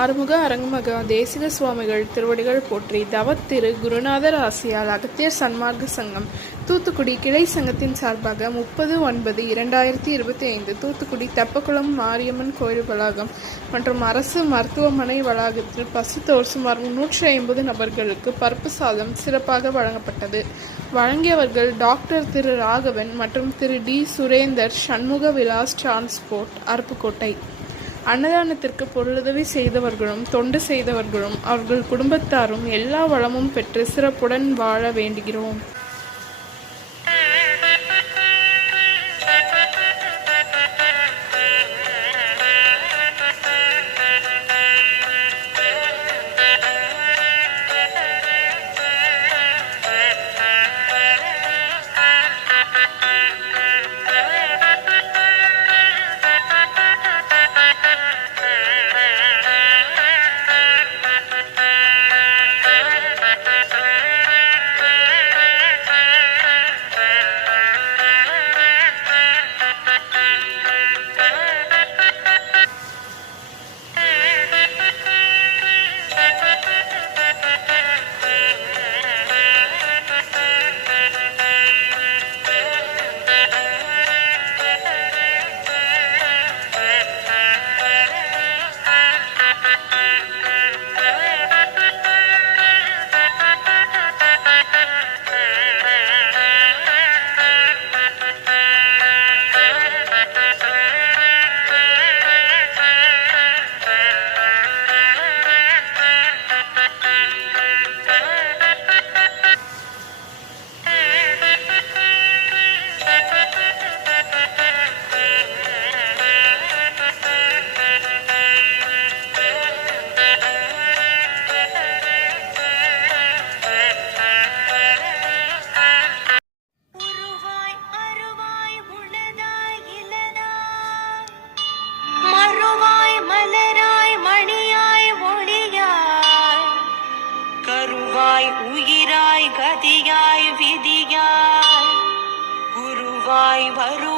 ஆறுமுக அரங்கமகா தேசிக சுவாமிகள் திருவடிகள் போற்றி. தவத்திரு குருநாதர் ஆசியால் அகத்தியர் சன்மார்க்க சங்கம் தூத்துக்குடி கிளை சங்கத்தின் சார்பாக 30/9/2025 தூத்துக்குடி தெப்பக்குளம் மாரியம்மன் கோயில் வளாகம் மற்றும் அரசு மருத்துவமனை வளாகத்தில் பசுத்தோர் சுமார் 350 நபர்களுக்கு பருப்பு சாதம் சிறப்பாக வழங்கப்பட்டது. வழங்கியவர்கள் டாக்டர் திரு ராகவன் மற்றும் திரு டி சுரேந்தர், சண்முக விலாஸ் டிரான்ஸ்போர்ட், அருப்புக்கோட்டை. அன்னதானத்திற்கு பொருளுதவி செய்தவர்களும் தொண்டு செய்தவர்களும் அவர்கள் குடும்பத்தாரும் எல்லா வளமும் பெற்று சிறப்புடன் வாழ வேண்டுகிறோம். உயிராய் கதியாய் விதியாய் குருவாய் வரு